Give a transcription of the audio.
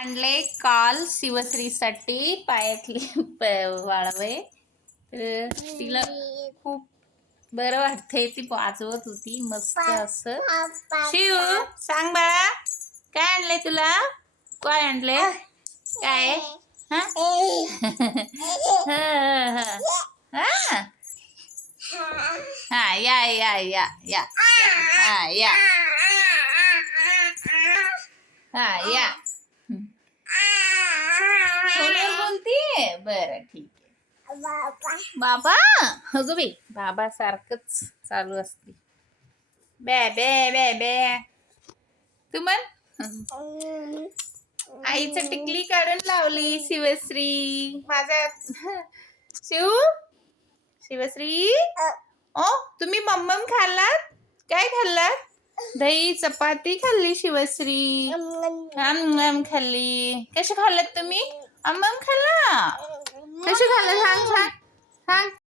आणले काल शिवश्रीसाठी पायातली प- वाळवे. तर तिला खूप बरं वाटतंय ती वाजवत होती मस्त असं. शिव सांग बाळा काय आणले तुला? काय आणले काय? हा या या या या. हा या. हा या. बरं ठीक आहे. बाबा. अगं बाई बाबा सारखंच चालू असते. बे बे बे बे. तू म्हण. आईचं टिकली काढून लावली शिवश्री. माझा शिव? शिवश्री? ओ तुम्ही मम्मम खाल्लात? काय खाल्लात? दही चपाती खाल्ली शिवश्री. आम खाल्ली. कशी खाल्लात तुम्ही? आम आम खाल्ला कशी खाल्लं सांग सांग सांग